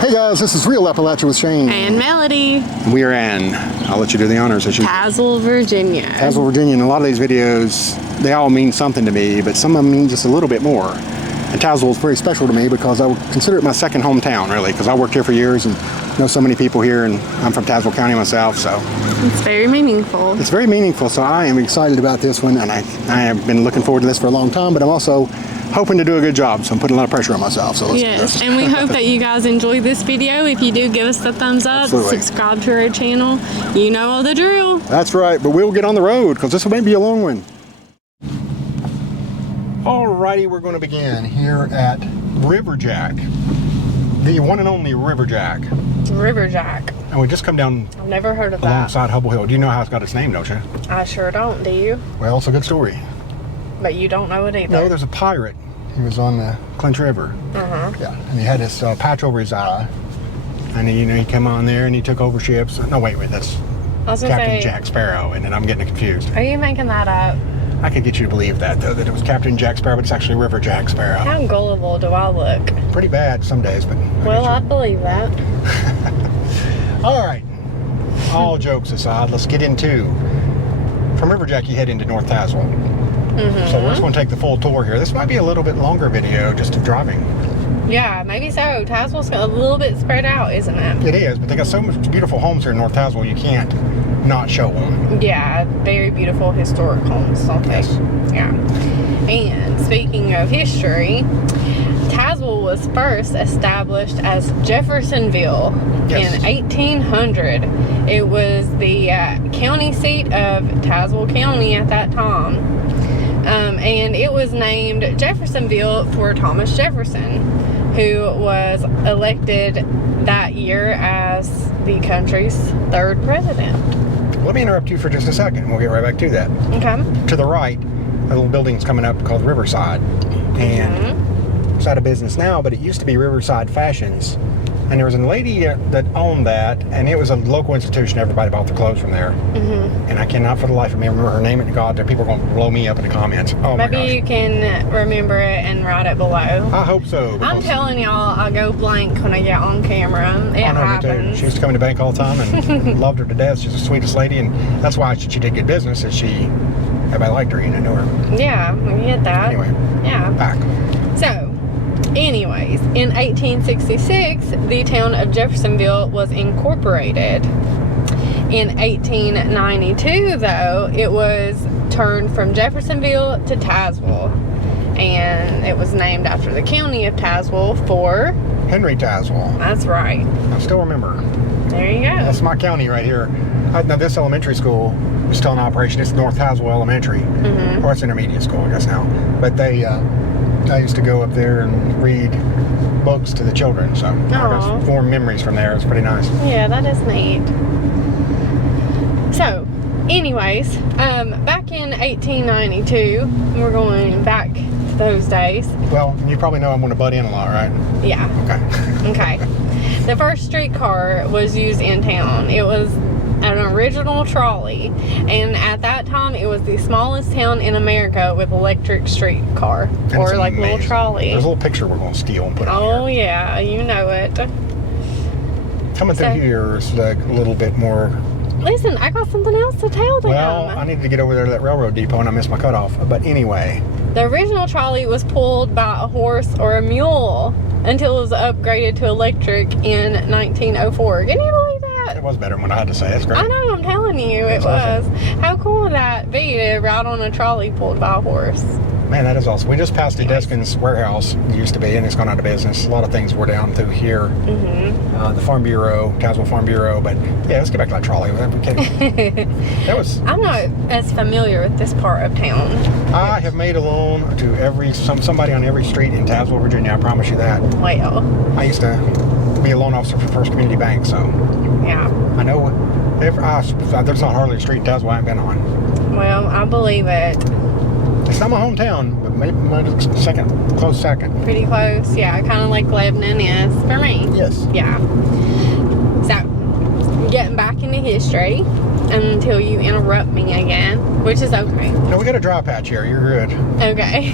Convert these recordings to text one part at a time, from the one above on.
Hey guys, this is Real Appalachia with Shane. And Melody. We are in, I'll let you do the honors. Tazewell, Virginia. Tazewell, Virginia, and a lot of these videos, they all mean something to me, but some of them mean just a little bit more. And Tazewell is very special to me because I would consider it my second hometown, really, because I worked here for years and know so many people here, and I'm from Tazewell County myself, so. It's very meaningful. It's very meaningful, so I am excited about this one, and I have been looking forward to this for a long time, but I'm also hoping to do a good job, so I'm putting a lot of pressure on myself. So let's do this. And we hope that you guys enjoyed this video. If you do, give us the thumbs up, subscribe to our channel. You know all the drill. That's right, but we'll get on the road because this may be a long one. Alrighty, we're going to begin here at Riverjack, the one and only Riverjack. Riverjack. And we just come down. I've never heard of that. Alongside Hubble Hill. Do you know how it's got its name, don't you? I sure don't. Do you? Well, it's a good story. But you don't know it either. No, there's a pirate. He was on the Clinch River. Yeah, and he had this patch over his eye. And he came on there and he took over ships. No, wait, that's Captain Jack Sparrow, and then I'm getting confused. Are you making that up? I could get you to believe that, though, that it was Captain Jack Sparrow, but it's actually Riverjack Sparrow. How gullible do I look? Pretty bad some days, but... Well, I'd believe that. All right. All jokes aside, let's get into... From Riverjack, you head into North Tazewell. So we're just going to take the full tour here. This might be a little bit longer video just of driving. Yeah, maybe so. Tazewell's a little bit spread out, isn't it? It is, but they got so much beautiful homes here in North Tazewell, you can't not show them. Yeah, very beautiful historic homes, don't they? Yes. Yeah. And speaking of history, Tazewell was first established as Jeffersonville in 1800. It was the county seat of Tazewell County at that time. And it was named Jeffersonville for Thomas Jefferson, who was elected that year as the country's third president. Let me interrupt you for just a second. We'll get right back to that. Okay. To the right, a little building's coming up called Riverside. And it's out of business now, but it used to be Riverside Fashions. And there was a lady that owned that, and it was a local institution. Everybody bought their clothes from there. And I cannot for the life of me remember her name. And God, people are going to blow me up in the comments. Oh my gosh. Maybe you can remember it and write it below. I hope so. I'm telling y'all, I go blank when I get on camera. It happens. She used to come to the bank all the time and loved her to death. She's the sweetest lady, and that's why she did good business. Is everybody liked her, knew her. Yeah, we get that. Anyway, yeah. Back. So, anyways, in 1866, the town of Jeffersonville was incorporated. In 1892, though, it was turned from Jeffersonville to Tazewell, and it was named after the county of Tazewell for Henry Tazewell. That's right. I still remember. There you go. That's my county right here. Now, this elementary school is still in operation. It's North Tazewell Elementary, or it's intermediate school, I guess now. But I used to go up there and read books to the children, so I got formed memories from there. It's pretty nice. Yeah, that is neat. So, anyways, back in 1892, we're going back to those days. Well, you probably know I'm going to butt in a lot, right? Yeah. Okay. Okay. The first streetcar was used in town. It was an original trolley, and at that time it was the smallest town in America with electric streetcar, or like little trolley. There's a little picture we're going to steal and put on here. Oh yeah, you know it. Coming through here is like a little bit more. Listen, I got something else to tell them. Well, I needed to get over there to that railroad depot and I missed my cutoff. But anyway. The original trolley was pulled by a horse or a mule until it was upgraded to electric in 1904. Can you believe that? It was better than what I had to say. That's great. I know, I'm telling you, it was. Awesome. How cool would that be to ride on a trolley pulled by a horse? Man, that is awesome. We just passed the Deskin's warehouse. It used to be, and it's gone out of business. A lot of things were down through here. The Farm Bureau, Tazewell Farm Bureau. But yeah, let's get back to that trolley. I'm kidding. I'm not as familiar with this part of town. I have made a loan to somebody on every street in Tazewell, Virginia. I promise you that. Well, I used to be a loan officer for First Community Bank, so yeah. I know. There's not hardly a street in Tazewell I haven't been on. Well, I believe it. It's not my hometown, but maybe my close second. Pretty close, yeah. Kind of like Lebanon is for me. Yes. Yeah. So, getting back into history until you interrupt me again. which is okay. No, we got a dry patch here. You're good. Okay.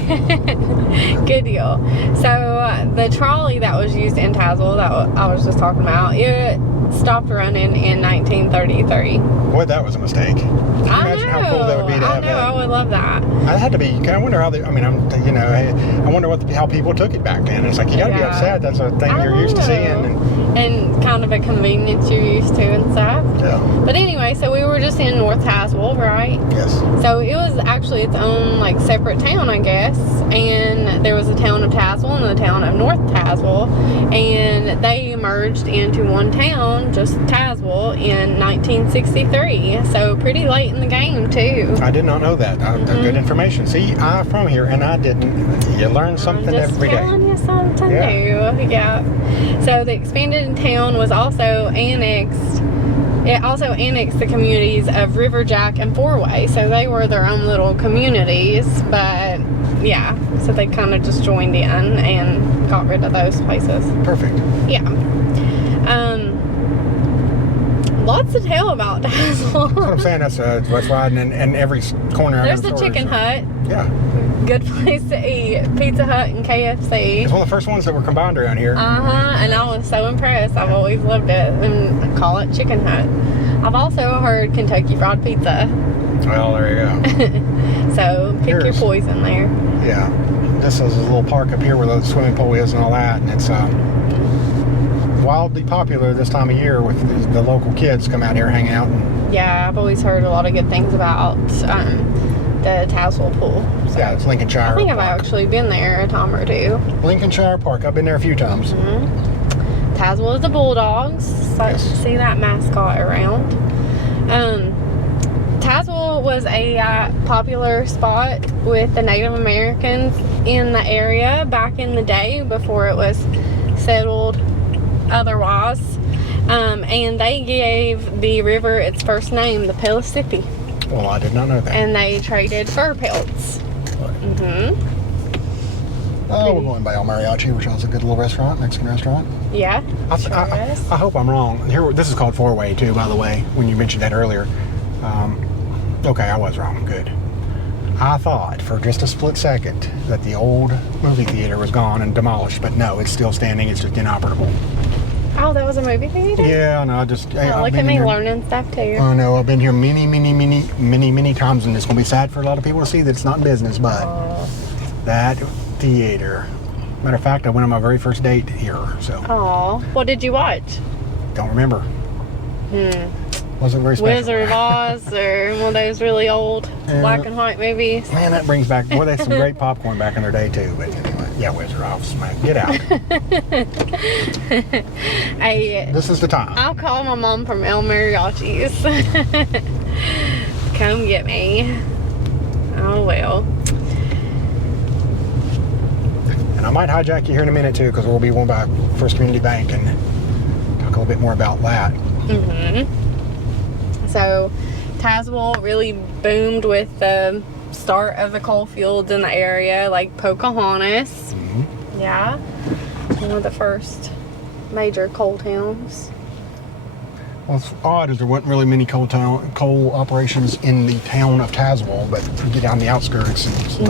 Good deal. So the trolley that was used in Tazewell that I was just talking about, it stopped running in 1933. Boy, that was a mistake. Can you imagine how cool that would be to have that? I would love that. I had to be. I wonder how they. I mean, I wonder how people took it back then. It's like you got to be upset. That's a thing you're used to seeing, and kind of a convenience you're used to and stuff. Yeah. But anyway, so we were just in North Tazewell, right? Yes. So it was actually its own like separate town, I guess. And there was a town of Tazewell and the town of North Tazewell, and they merged into one town, just Tazewell, in 1963. So pretty late in the game too. I did not know that. Good information. See, I'm from here and I didn't. You learn something every day. I'm just telling you something new. Yeah. So the expanded town was also annexed. It also annexed the communities of Riverjack and Fourway. So they were their own little communities, but yeah, so they kind of just joined in and got rid of those places. Perfect. Yeah. Lots to tell about Tazewell. That's what I'm saying. That's what's riding in every corner. There's the chicken hut. Yeah. Good place to eat. Pizza Hut and KFC. It's one of the first ones that were combined around here. And I was so impressed. I've always loved it, and I call it Chicken Hut. I've also heard Kentucky Fried Pizza. Well, there you go. So pick your poison there. Yeah. This is a little park up here where the swimming pool is and all that, and it's wildly popular this time of year with the local kids come out here hang out. Yeah, I've always heard a lot of good things about the Tazewell pool. So yeah, it's Lincolnshire. I think I've actually been there a time or two. Lincolnshire Park. I've been there a few times. Tazewell is the Bulldogs. So yes. See that mascot around. Tazewell was a popular spot with the Native Americans in the area back in the day before it was settled otherwise. And they gave the river its first name, the Pellissippi. Well, I did not know that. And they traded fur pelts. Oh, we're going by El Mariachi, which is a good little restaurant, Mexican restaurant. Yeah, I hope I'm wrong. Here, this is called Four-Way too, by the way, when you mentioned that earlier. Okay, I was wrong. Good. I thought for just a split second that the old movie theater was gone and demolished, but no, it's still standing. It's just inoperable. Oh, that was a movie theater? Yeah, no, look at me learning stuff too. I know. I've been here many times, and it's going to be sad for a lot of people to see that it's not in business, but that theater. Matter of fact, I went on my very first date here, so. Oh, what did you watch? Don't remember. Wasn't very special. Wizard of Oz or one of those really old black and white movies. Man, that brings back, boy, they had some great popcorn back in their day too, but anyway. Yeah, Wizard of Oz, man. Get out. This is the time. I'll call my mom from El Mariachi's. Come get me. Oh, well. And I might hijack you here in a minute too, because we'll be going by First Community Bank and talk a little bit more about that. So, Tazewell really boomed with the start of the coal fields in the area, like Pocahontas. Yeah, one of the first major coal towns. Well, it's odd as there wasn't really many coal operations in the town of Tazewell, but if you get down the outskirts, it's a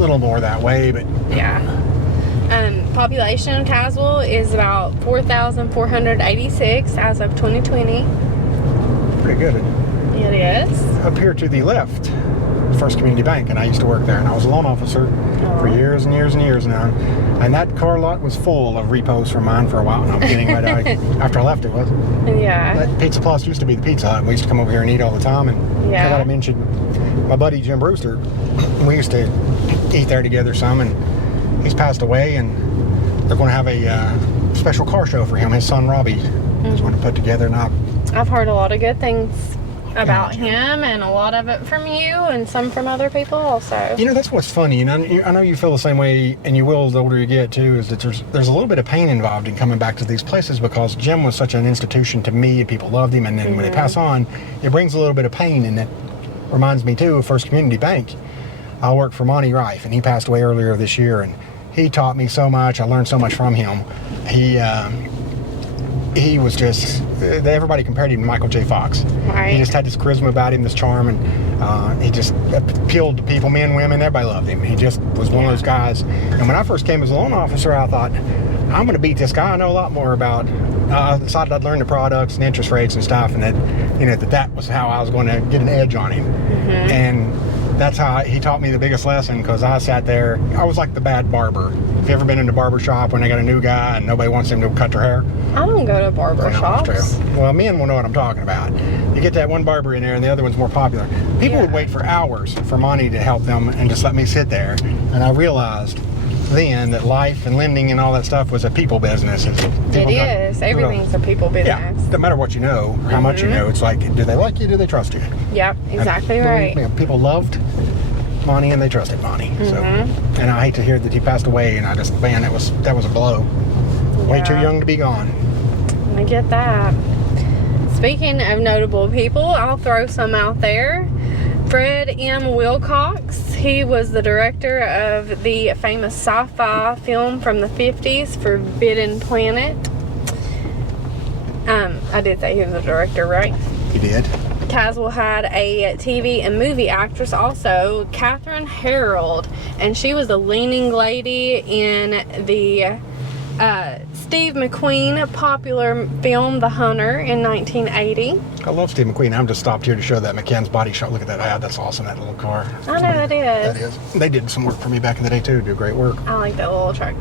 little more that way. But yeah. Population of Tazewell is about 4,486 as of 2020. Pretty good. It is. Up here to the left, First Community Bank, and I used to work there, and I was a loan officer for years and years and years now. And that car lot was full of repos from mine for a while, and I'm getting right out. After I left, it was. Yeah. That Pizza Plus used to be the Pizza Hut. We used to come over here and eat all the time, and I got to mention my buddy Jim Brewster. We used to eat there together some, and he's passed away, and they're going to have a special car show for him. His son Robbie is going to put together, and I've heard a lot of good things about him, and a lot of it from you and some from other people also. You know, that's what's funny, and I know you feel the same way, and you will the older you get too, is that there's a little bit of pain involved in coming back to these places, because Jim was such an institution to me, and people loved him, and then when they pass on, it brings a little bit of pain, and it reminds me too of First Community Bank. I worked for Monty Rife, and he passed away earlier this year, and he taught me so much. I learned so much from him. He he was just, everybody compared him to Michael J. Fox. Right. He just had this charisma about him, this charm, and he just appealed to people, men, women, everybody loved him. He just was one of those guys. And when I first came as a loan officer, I thought, I'm going to beat this guy. I know a lot more about, I decided I'd learn the products and interest rates and stuff, and that was how I was going to get an edge on him. And that's how he taught me the biggest lesson, because I sat there, I was like the bad barber. Have you ever been in the barber shop when they got a new guy and nobody wants him to cut their hair? I don't go to barber shops. Well, men will know what I'm talking about. You get that one barber in there and the other one's more popular. People would wait for hours for money to help them and just let me sit there. And I realized then that life and lending and all that stuff was a people business. It is. Everything's a people business. Yeah, no matter what you know, how much you know, it's like, do they like you, do they trust you? Yep, exactly right. People loved Monty and they trusted Monty. So, and I hate to hear that he passed away, and I just, man, that was a blow. Way too young to be gone. I get that. Speaking of notable people, I'll throw some out there. Fred M. Wilcox, he was the director of the famous sci-fi film from the 50s, Forbidden Planet. I did say he was a director, right? He did. Tazewell had a TV and movie actress also, Katherine Harold, and she was the leading lady in the Steve McQueen popular film The Hunter in 1980. I love Steve McQueen. I'm just stopped here to show that McCann's body shot. Look at that ad. That's awesome, that little car. I know it is. That is. They did some work for me back in the day too. Do great work. I like that little truck.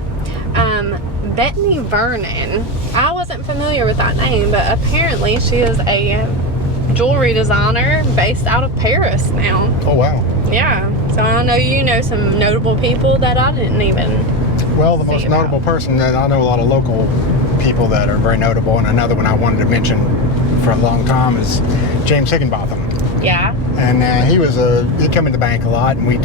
Bethany Vernon. I wasn't familiar with that name, but apparently she is a jewelry designer based out of Paris now. Oh, wow. Yeah. So I know you know some notable people that I didn't even Well, the most notable person that I know, a lot of local people that are very notable, and another one I wanted to mention for a long time is James Higginbotham. Yeah. And he'd come in the bank a lot, and we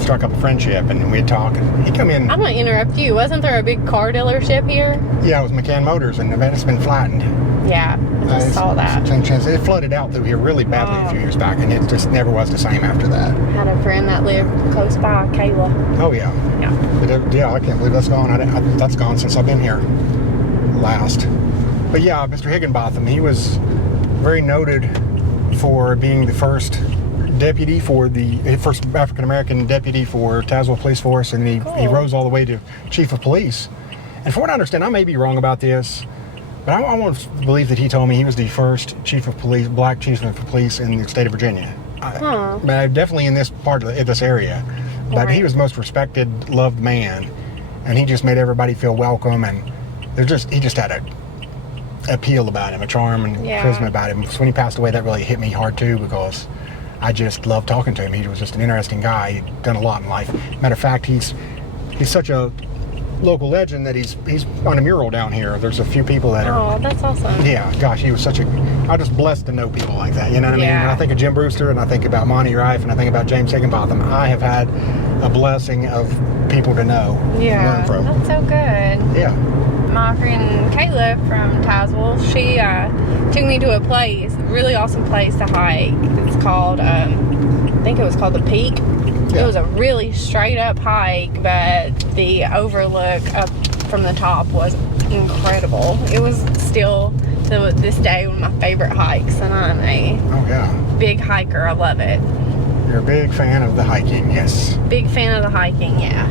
struck up a friendship, and we'd talk, and he'd come in. I'm going to interrupt you. Wasn't there a big car dealership here? Yeah, it was McCann Motors, and it's been flattened. Yeah, I just saw that. It flooded out through here really badly a few years back, and it just never was the same after that. I had a friend that lived close by, Kayla. Oh, yeah. Yeah. I can't believe that's gone. That's gone since I've been here last. But yeah, Mr. Higginbotham, he was very noted for being the first first African-American deputy for Tazewell Police Force, and he rose all the way to chief of police. And from what I understand, I may be wrong about this, but I want to believe that he told me he was the first black chief of police in the state of Virginia. Definitely in this part of this area. But he was the most respected, loved man, and he just made everybody feel welcome, and he just had a appeal about him, a charm and charisma about him. So when he passed away, that really hit me hard too, because I just loved talking to him. He was just an interesting guy. He'd done a lot in life. Matter of fact, he's such a local legend that he's on a mural down here. There's a few people that are. Oh, that's awesome. Yeah, gosh, he was I'm just blessed to know people like that. You know what I mean? When I think of Jim Brewster, and I think about Monty Rife, and I think about James Higginbotham, I have had a blessing of people to know. Yeah, learn from. That's so good. Yeah. My friend Kayla from Tazewell, she took me to a place, really awesome place to hike. It's called, I think it was called the Peak. It was a really straight up hike, but the overlook up from the top was incredible. It was still, to this day, one of my favorite hikes, and I'm a big hiker. I love it. You're a big fan of the hiking, yes. Big fan of the hiking, yeah.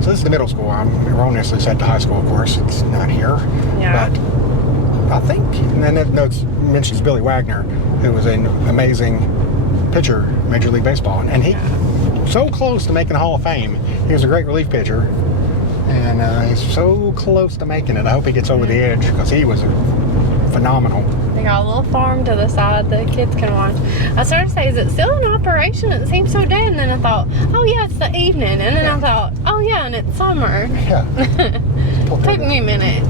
So this is the middle school. I'm erroneously said to high school, of course. It's not here. Yeah. But I think, and that notes mentions Billy Wagner, who was an amazing pitcher, Major League Baseball, and he so close to making the Hall of Fame. He was a great relief pitcher, and he's so close to making it. I hope he gets over the edge, because he was phenomenal. They got a little farm to the side that kids can watch. I started to say, is it still in operation? It seems so dead. And then I thought, oh yeah, it's the evening. And then I thought, oh yeah, and it's summer. Yeah. Took me a minute.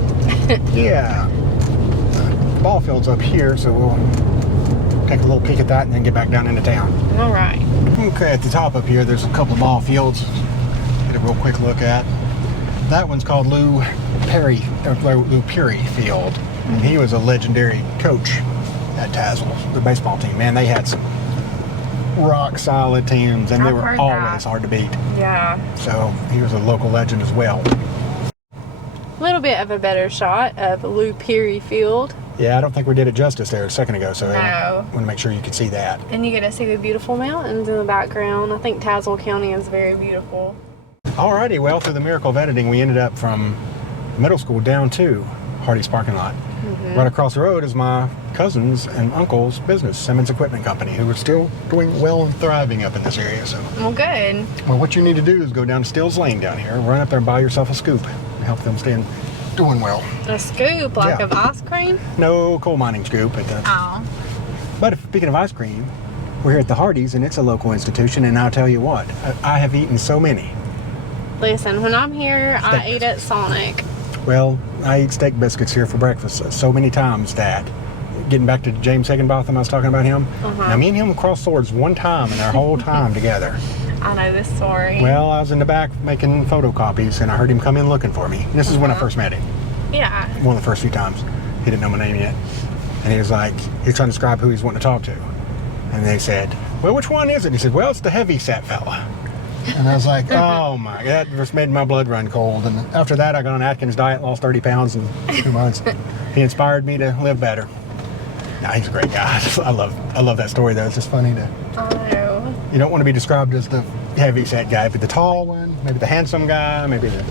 Yeah. The ball field's up here, so we'll take a little peek at that and then get back down into town. All right. Okay, at the top up here, there's a couple of ball fields. Get a real quick look at. That one's called Lou Perry Field. And he was a legendary coach at Tazewell, the baseball team. Man, they had some rock solid teams, and they were always hard to beat. Yeah. So he was a local legend as well. little bit of a better shot of Lou Peary Field. Yeah, I don't think we did it justice there a second ago, so No. I want to make sure you can see that. And you get to see the beautiful mountains in the background. I think Tazewell County is very beautiful. Alrighty, well, through the miracle of editing, we ended up from middle school down to Hardy's parking lot. Right across the road is my cousin's and uncle's business, Simmons Equipment Company, who are still doing well and thriving up in this area. So, Well, good. well, what you need to do is go down to Stills Lane down here, run up there and buy yourself a scoop, and help them stay doing well. A scoop, like Yeah. of ice cream? No coal mining scoop, Oh. but speaking of ice cream, we're here at the Hardy's, and it's a local institution, and I'll tell you what, I have eaten so many. Listen, when I'm here, I Steak eat at Sonic. Well, I eat steak biscuits here for breakfast so many times that, getting back to James Higginbotham, I was talking about him. Now, me and him crossed swords one time in our whole time together. I know this story. Well, I was in the back making photocopies, and I heard him come in looking for me. This is when I first met him, Yeah. one of the first few times. He didn't know my name yet. And he was like, he was trying to describe who he's wanting to talk to. And they said, well, which one is it? And he said, well, it's the heavy-set fella. And I was like, oh my, that just made my blood run cold. And after that, I got on Atkins diet, lost 30 pounds in 2 months. He inspired me to live better. Nah, he's a great guy. I love that story though. It's just funny to. I know. You don't want to be described as the heavy set guy, but the tall one, maybe the handsome guy, maybe the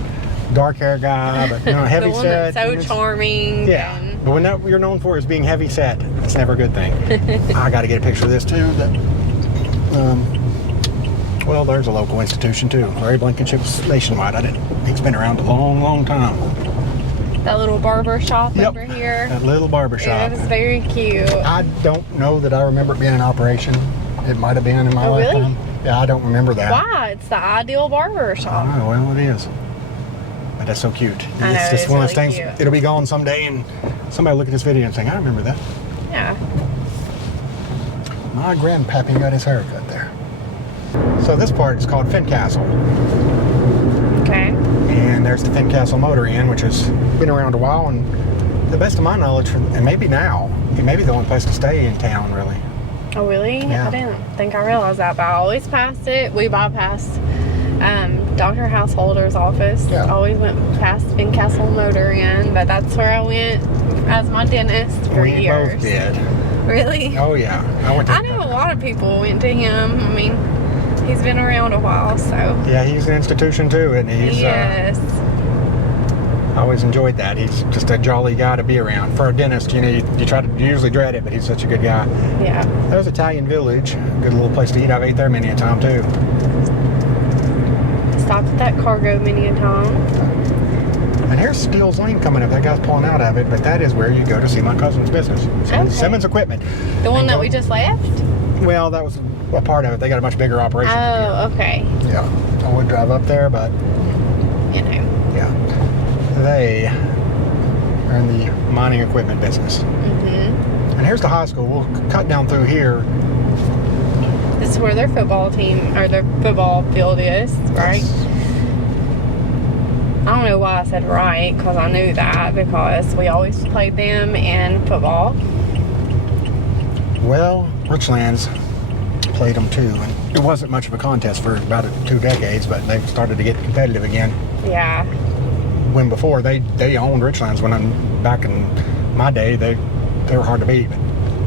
dark hair guy, but heavy The one set. that's so charming. Yeah. And But when that you're known for is being heavy set, that's never a good thing. I got to get a picture of this too. Well, there's a local institution too. Larry Blankenship's nationwide. It's been around a long, long time. that little barber shop Yep. over here. That little barber shop. It was very cute. I don't know that I remember it being in operation. It might have been in my Oh, really? lifetime. Yeah, I don't remember that. Why? It's the ideal barber shop. Oh, well, it is. But that's so cute. I know, It's just it's one of those really things, cute. it'll be gone someday, and somebody will look at this video and think, I remember that. Yeah. My grandpappy got his hair cut there. So this part is called Fincastle. Okay. And there's the Fincastle Motor Inn, which has been around a while, and to the best of my knowledge, and maybe now, it may be the only place to stay in town, really. Oh, really? Yeah. I didn't think I realized that, but I always passed it. We bypassed Dr. Householder's office. Yeah. Always went past Fincastle Motor Inn, but that's where I went as my dentist for We years. both did. Really? Oh, yeah. I went to I know a lot of people went to him. I mean, he's been around a while, so. Yeah, he's an institution too, and he's Yes. I always enjoyed that. He's just a jolly guy to be around. For a dentist, you usually dread it, but he's such a good guy. Yeah. There's Italian Village, a good little place to eat. I've ate there many a time too. Stopped at that cargo many a time. And here's Steele's Lane coming up. That guy's pulling out of it, but that is where you go to see my cousin's business. Okay. Simmons Equipment. The one And that go- we just left? Well, that was a part of it. They got a much bigger operation. Oh, okay. Yeah. I would drive up there, but You know. yeah. They are in the mining equipment business. Mm-hmm. And here's the high school. We'll cut down through here. This is where their football team, or their football field is, right? I don't know why I said right, because I knew that, because we always played them in football. Well, Richlands played them too, and it wasn't much of a contest for about 2 decades, but they've started to get competitive again. Yeah. When before they owned Richlands, back in my day, they were hard to beat.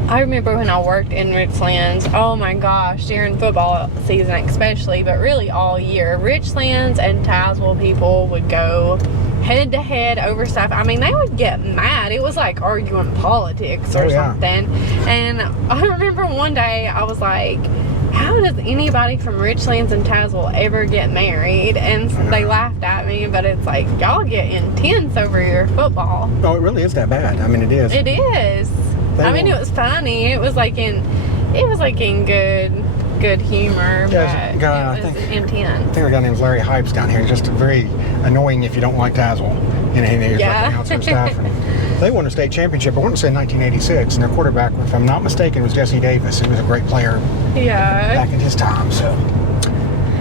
I remember when I worked in Richlands, oh my gosh, during football season especially, but really all year, Richlands and Tazewell people would go head to head over stuff. I mean, they would get mad. It was like arguing politics or something. And I remember one day I was like, how does anybody from Richlands and Tazewell ever get married? And they laughed at me, but it's like, y'all get intense over your football. Oh, it really is that bad. I mean, it is. It is. I mean, it was funny. It was like in good humor, Yeah, but there's a guy, it was I think intense. a guy named Larry Hypes down here. He's just very annoying if you don't like Tazewell. He was like the announcer and stuff. And they won a state championship, I want to say in 1986, and their quarterback, if I'm not mistaken, was Jesse Davis. He was a great player Yeah. back in his time. So,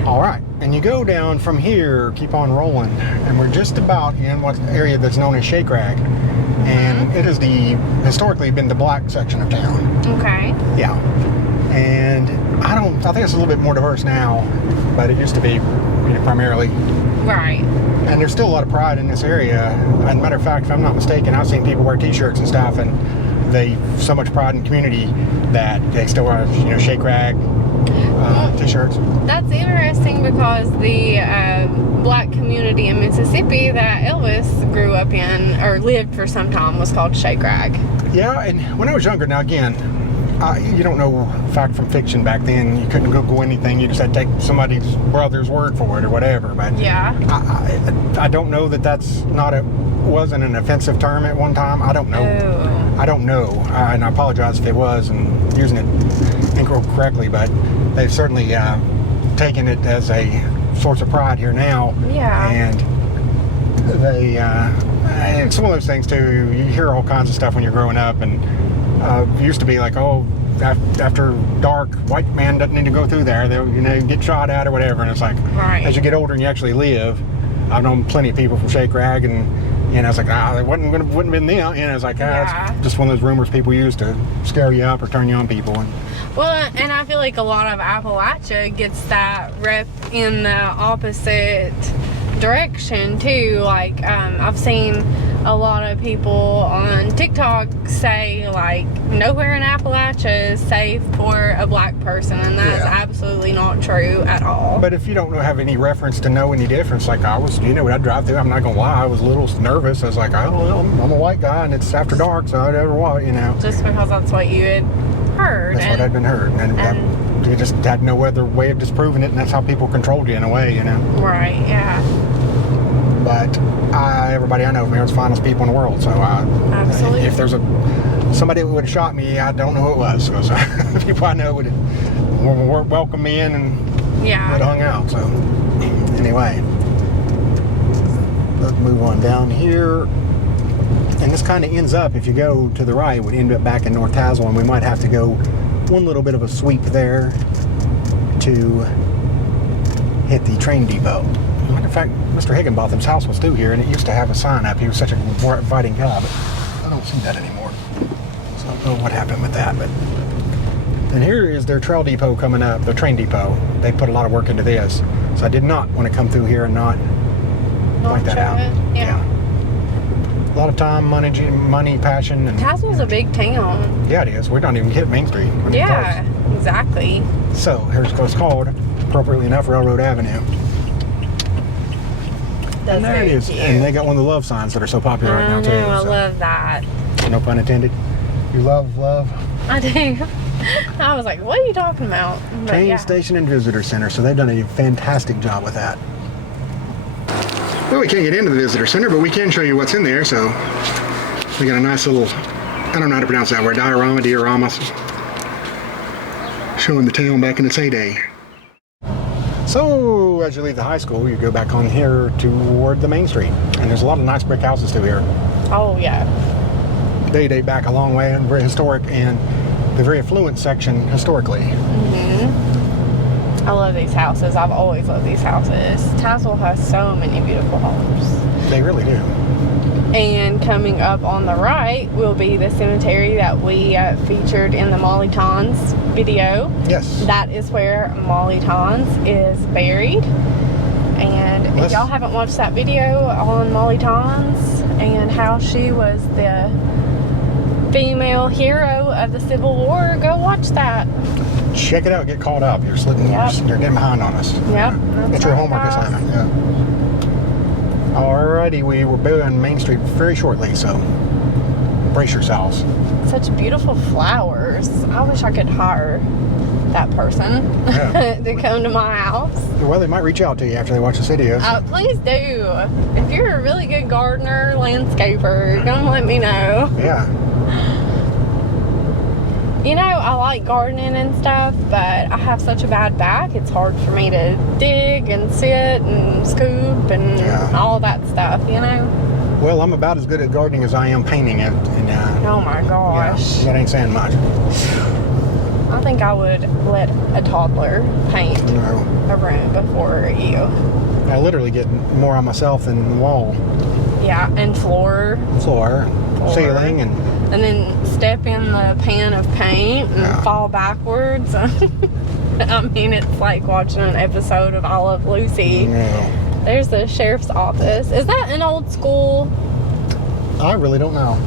all right, and you go down from here, keep on rolling, and we're just about in what area that's known as Shake Rag, and it is historically been the black section of town. Okay. Yeah, and I think it's a little bit more diverse now, but it used to be primarily Right. And there's still a lot of pride in this area. As a matter of fact, if I'm not mistaken, I've seen people wear t-shirts and stuff, and they so much pride in the community that they still wear, shake rag t-shirts. That's interesting because the black community in Mississippi that Elvis grew up in or lived for some time was called Shake Rag. Yeah, and when I was younger, now again, you don't know fact from fiction back then. You couldn't Google anything. You just had to take somebody's brother's word for it or whatever. But yeah, I don't know that that's wasn't an offensive term at one time. I don't know. Oh. I don't know, and I apologize if it was and using it incorrectly, but they've certainly taken it as a source of pride here now. Yeah. And they, it's one of those things too. You hear all kinds of stuff when you're growing up, and it used to be like, oh, after dark, white man doesn't need to go through there. They'll, get shot at or whatever. And it's like, right. As you get older and you actually live, I've known plenty of people from Shake Rag, and it's like, it wouldn't have been them. It's like, it's just one of those rumors people use to scare you up or turn you on people. Well, and I feel like a lot of Appalachia gets that rep in the opposite direction too. Like, I've seen a lot of people on TikTok say like nowhere in Appalachia is safe for a black person, and that's absolutely not true at all. But if you don't have any reference to know any difference, like I was, when I drive through, I'm not gonna lie, I was a little nervous. I was like, oh, well, I'm a white guy and it's after dark, so I never walk, Just because that's what you had heard. That's what I'd been heard, and you just had no other way of disproving it, and that's how people controlled you in a way, Right. Yeah. But everybody I know from here is the finest people in the world. So absolutely. If there's somebody who would have shot me, I don't know who it was. So people I know would welcome me in and would hung out. So anyway, let's move on down here. And this kind of ends up, if you go to the right, would end up back in North Tazewell, and we might have to go one little bit of a sweep there to hit the train depot. Matter of fact, Mr. Higginbotham's house was through here, and it used to have a sign up. He was such a more inviting guy, but I don't see that anymore. So I don't know what happened with that. But and here is their trail depot coming up, the train depot. They put a lot of work into this, so I did not want to come through here and not point that out. Yeah. A lot of time, money, passion, and Tazewell's a big town. Yeah, it is. We're not even hit Main Street. Yeah, exactly. So here's what's called, appropriately enough, Railroad Avenue. That's and there it is. Cute. And they got one of the love signs that are so popular right now too. I love that. No pun intended. You love? I do. I was like, what are you talking about? But Train station and visitor center. So they've done a fantastic job with that. Well, we can't get into the visitor center, but we can show you what's in there. So we got a nice little, I don't know how to pronounce that word, diorama, showing the town back in its heyday. So as you leave the high school, you go back on here toward the Main Street, and there's a lot of nice brick houses through here. Oh yeah. They date back a long way and very historic, and the very affluent section historically. Mm-hmm. I love these houses. I've always loved these houses. Tazewell has so many beautiful homes. They really do. And coming up on the right will be the cemetery that we featured in the Molly Tons video. Yes. That is where Molly Tons is buried. And if y'all haven't watched that video on Molly Tons and how she was the female hero of the Civil War, go watch that. Check it out. Get caught up. You're slipping. You're getting behind on us. Yep. It's your homework assignment. Yeah. Alrighty, we will be on Main Street very shortly, so brace yourselves. Such beautiful flowers. I wish I could hire that person to come to my house. Well, they might reach out to you after they watch this video. Please do. If you're a really good gardener, landscaper, come let me know. Yeah. I like gardening and stuff, but I have such a bad back, it's hard for me to dig and sit and scoop and all that stuff, Well, I'm about as good at gardening as I am painting it. And, oh my gosh. Yeah, that ain't saying much. I think I would let a toddler paint a room before you. I literally get more on myself than the wall. Yeah, and floor, ceiling, and then step in the pan of paint and fall backwards. I mean, it's like watching an episode of I Love Lucy. There's the sheriff's office. Is that an old school? I really don't know.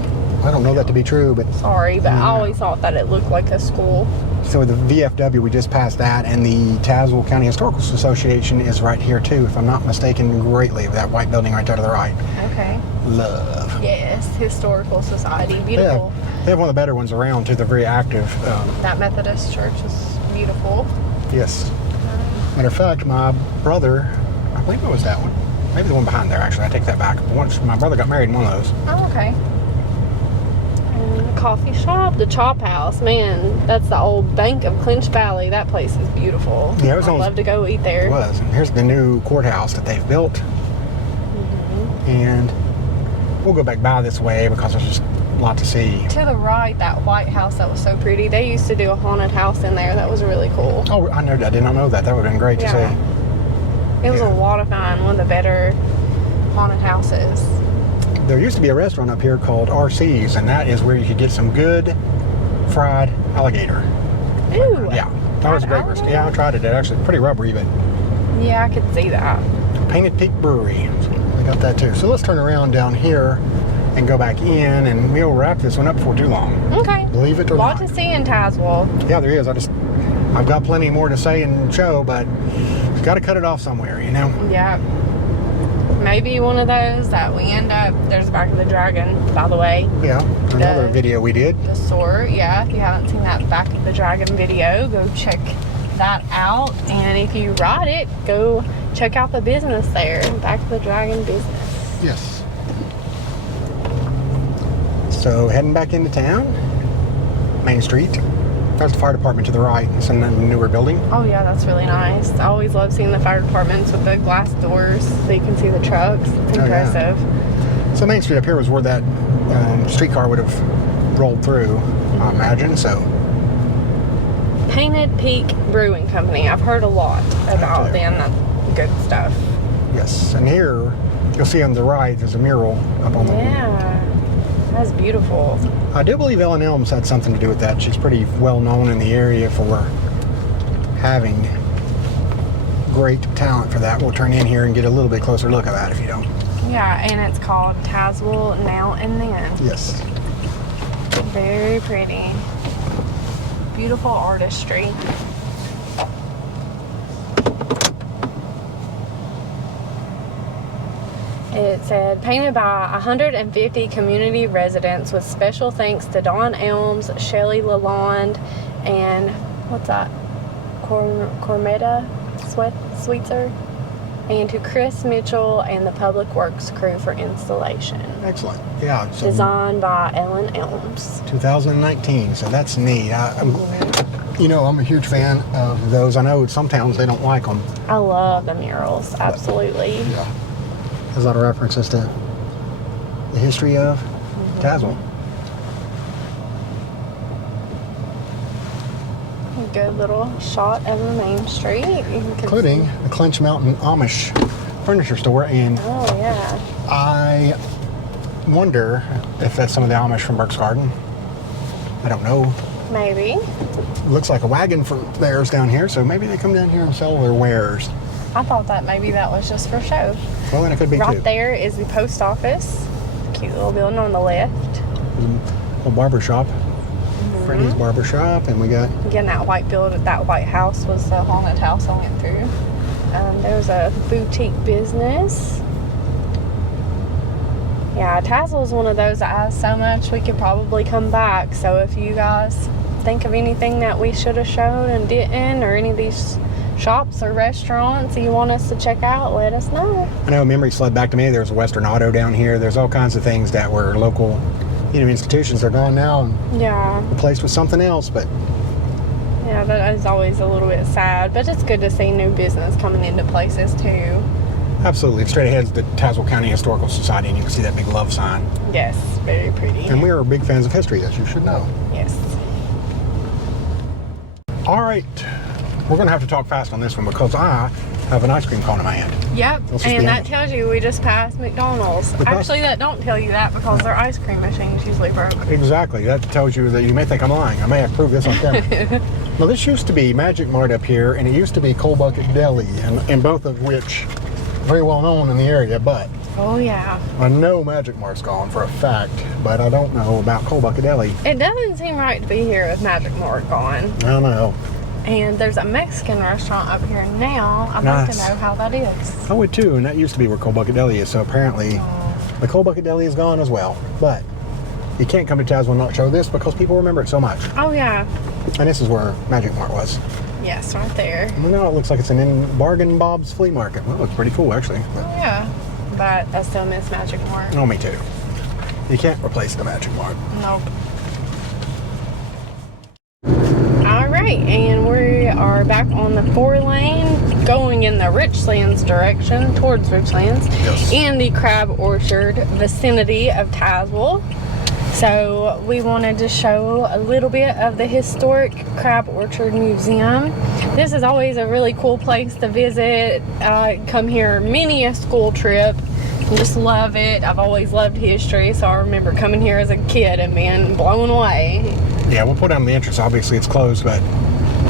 I don't know that to be true, but... Sorry, but I always thought that it looked like a school. So the VFW, we just passed that, and the Tazewell County Historical Association is right here too, if I'm not mistaken greatly, that white building right there to the right. Okay. Love. Yes, Historical Society. Beautiful. They have one of the better ones around too. They're very active. That Methodist church is beautiful. Yes. Matter of fact, my brother, I believe it was that one. Maybe the one behind there, actually. I take that back. Once my brother got married in one of those. Oh, okay. And the coffee shop, the Chop House. Man, that's the old Bank of Clinch Valley. That place is beautiful. Yeah, it was I'd love to go eat there. It was. And here's the new courthouse that they've built. And we'll go back by this way because there's just a lot to see. To the right, that White House that was so pretty. They used to do a haunted house in there. That was really cool. Oh, I did not know that. That would have been great to see. It was a lot of fun. One of the better haunted houses. There used to be a restaurant up here called RC's, and that is where you could get some good fried alligator. Ooh. Yeah, that was a great restaurant. Yeah, I tried it. It's actually pretty rubbery, but... Yeah, I could see that. Painted Peak Brewery. So I got that too. So let's turn around down here and go back in, and we'll wrap this one up before too long. Okay. Believe it or Lot not. to see in Tazewell. Yeah, there is. I've got plenty more to say and show, but got to cut it off somewhere, you know? Yeah. Maybe one of those that we end up... There's the back of the dragon, by the way. Yeah, another video we did. The sword, yeah. If you haven't seen that back of the dragon video, go check that out. And if you ride it, go check out the business there. Back of the dragon business. Yes. So heading back into town, Main Street. There's the fire department to the right. It's in the newer building. Oh yeah, that's really nice. I always love seeing the fire departments with the glass doors so you can see the trucks. It's impressive. Yeah. So Main Street up here was where that streetcar would have rolled through, I imagine. So Painted Peak Brewing Company. I've heard a lot about them. That's good stuff. Yes, and here you'll see on the right there's a mural up on the. Yeah. That's beautiful. I do believe Ellen Elms had something to do with that. She's pretty well known in the area for having great talent for that. We'll turn in here and get a little bit closer look at that if you don't. Yeah, and it's called Tazewell Now and Then. Yes. Very pretty. Beautiful artistry. It said, painted by 150 community residents with special thanks to Don Elms, Shelley Lalonde, and what's that? Cormetta Sweetser, and to Chris Mitchell and the Public Works crew for installation. Excellent. Yeah. So Designed by Ellen Elms. 2019. So that's neat. You know, I'm a huge fan of those. I know some towns they don't like them. I love the murals. Absolutely. Yeah. There's a lot of references to the history of Tazewell. Good little shot of the main street. Including the Clinch Mountain Amish furniture store. And oh, yeah. I wonder if that's some of the Amish from Burke's Garden. I don't know. Maybe. It looks like a wagon for theirs down here, so maybe they come down here and sell their wares. I thought that maybe that was just for show. Well, then it could be right too. there is the post office. Cute little building on the left. A barber shop. Freddy's barber shop, and we got... Again, that white building, that white house was the haunted house I went through. There was a boutique business. Yeah, Tazewell is one of those that has so much we could probably come back. So if you guys think of anything that we should have showed and didn't, or any of these shops or restaurants you want us to check out, let us know. I know memory slid back to me. There's a Western Auto down here. There's all kinds of things that were local, institutions. They're gone now and yeah, replaced with something else. But yeah, that is always a little bit sad. But it's good to see new business coming into places too. Absolutely. Straight ahead is the Tazewell County Historical Society, and you can see that big love sign. Yes, very pretty. And we are big fans of history, as you should know. Yes. All right. We're going to have to talk fast on this one because I have an ice cream cone in my hand. Yep, and that tells you we just passed McDonald's. Actually, that don't tell you that because their ice cream machines usually broke. Exactly. That tells you that you may think I'm lying. I may have proved this on camera. Well, this used to be Magic Mart up here, and it used to be Coal Bucket Deli, and both of which very well known in the area, but Oh, yeah. I know Magic Mart's gone for a fact, but I don't know about Cold Bucket Deli. It doesn't seem right to be here with Magic Mart gone. I don't know. And there's a Mexican restaurant up here now. I'd like to know how that is. I would too, and that used to be where Cold Bucket Deli is, so apparently the Cold Bucket Deli is gone as well. But you can't come to Tazewell and not show this because people remember it so much. Oh, yeah. And this is where Magic Mart was. Yes, right there. Well, now it looks like it's an Bargain Bob's flea market. Well, it looks pretty cool, actually. Oh, yeah. But I still miss Magic Mart. Oh, me too. You can't replace the Magic Mart. Nope. Alright, and we are back on the 4-lane, going in the Richlands direction, towards Richlands, Yes. in the Crab Orchard vicinity of Tazewell. So we wanted to show a little bit of the historic Crab Orchard Museum. This is always a really cool place to visit. Come here many a school trip. Just love it. I've always loved history, so I remember coming here as a kid and being blown away. Yeah, we'll put down the entrance. Obviously, it's closed, but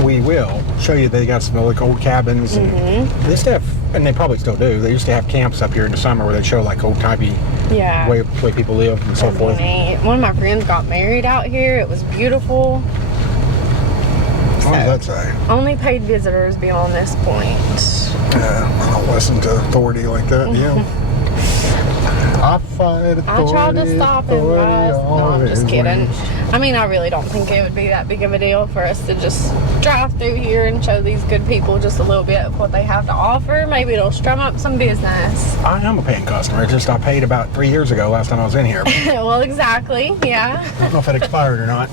we will show you they got some like old cabins. And they used to have, and they probably still do, they used to have camps up here in the summer where they show like old typey Yeah. way people lived and so forth. Neat. One of my friends got married out here. It was beautiful. What does that say? Only paid visitors beyond this point. I don't listen to authority like that. Yeah. I fight authority. I tried to stop him. No, I'm just kidding. I mean, I really don't think it would be that big of a deal for us to just drive through here and show these good people just a little bit of what they have to offer. Maybe it'll strum up some business. I am a paying customer. Just I paid about 3 years ago last time I was in here. Well, exactly. Yeah. I don't know if it expired or not.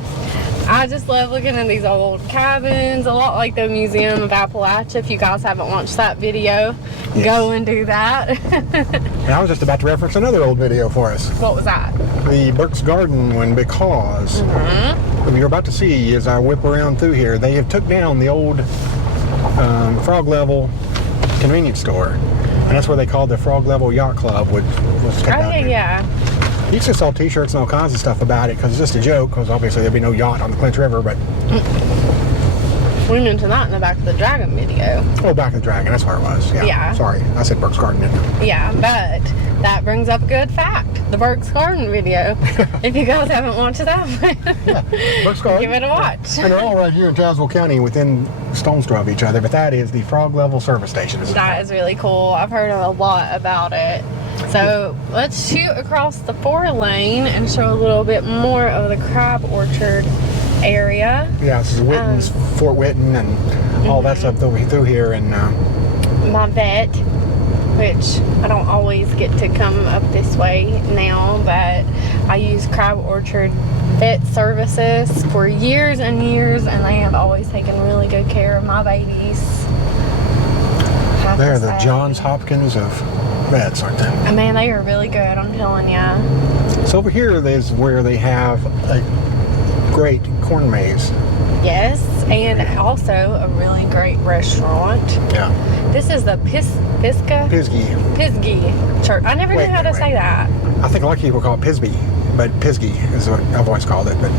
I just love looking at these old cabins, a lot like the Museum of Appalachia. If you guys haven't watched that video, go and do that. And I was just about to reference another old video for us. What was that? The Burke's Garden one, because what you're about to see as I whip around through here, they have took down the old Frog Level convenience store. And that's where they called the Frog Level Yacht Club, which was taken down here. Yeah. You used to sell t-shirts and all kinds of stuff about it because it's just a joke, because obviously there'd be no yacht on the Clinch River, but... We mentioned that in the Back of the Dragon video. Oh, Back of the Dragon, that's where it was. Yeah. Sorry, I said Burke's Garden, didn't I? Yeah, but that brings up a good fact. The Burke's Garden video. If you guys haven't watched that one, yeah, Burke's Garden. give it a watch. And they're all right here in Tazewell County within stone's throw of each other, but that is the Frog Level Service Station. That is really cool. I've heard a lot about it. So let's shoot across the 4-lane and show a little bit more of the Crab Orchard area. Yeah, this is Witten's, Fort Witten, and all that stuff through here. And my vet, which I don't always get to come up this way now, but I use Crab Orchard vet services for years and years, and they have always taken really good care of my babies. They're the Johns Hopkins of vets, aren't they? Man, they are really good, I'm telling you. So over here is where they have a great corn maze. Yes, and also a really great restaurant. Yeah. This is the Pisgah Church. I never knew how to say that. I think a lot of people call it Pisby, but Pisgah is what I've always called it. But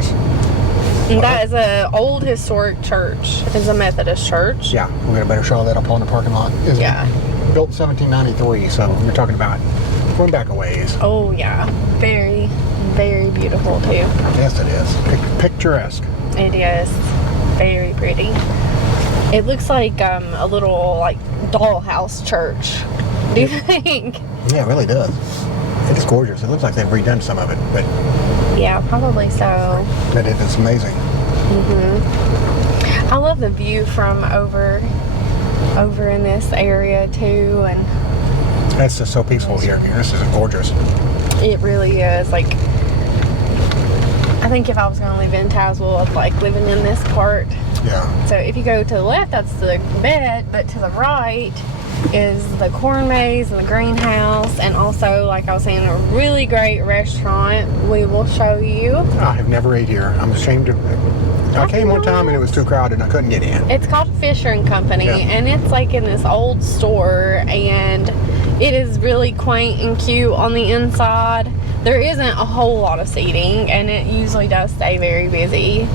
that is an old historic church. It's a Methodist church. Yeah, we'll get a better shot of that up on the parking lot. Yeah. Built in 1793, so you're talking about going back a ways. Oh yeah, very, very beautiful too. Yes, it is. Picturesque. It is very pretty. It looks like a little like dollhouse church. Do you think? Yeah, it really does. It is gorgeous. It looks like they've redone some of it, but yeah, probably so. But it is amazing. I love the view from over in this area too, and it's just so peaceful here. This is gorgeous. It really is. Like, I think if I was going to live in Tazewell, I'd like living in this part. Yeah. So if you go to the left, that's the bed, but to the right is the corn maze and the greenhouse, and also, like I was saying, a really great restaurant. We will show you. I have never ate here. I'm ashamed to. I came one time and it was too crowded and I couldn't get in. It's called Fisher and Company, and it's like in this old store, and it is really quaint and cute on the inside. There isn't a whole lot of seating, and it usually does stay very busy,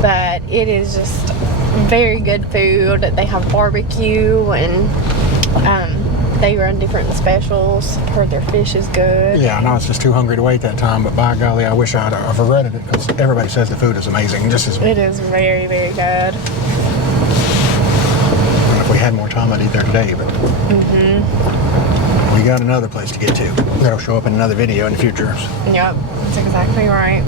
but it is just very good food. They have barbecue, and They run different specials. Heard their fish is good. Yeah, I know I was just too hungry to wait that time, but by golly, I wish I've regretted it because everybody says the food is amazing. Just as It is very, very good. if we had more time, I'd eat there today, but we got another place to get to. That'll show up in another video in the future. Yep, that's exactly right.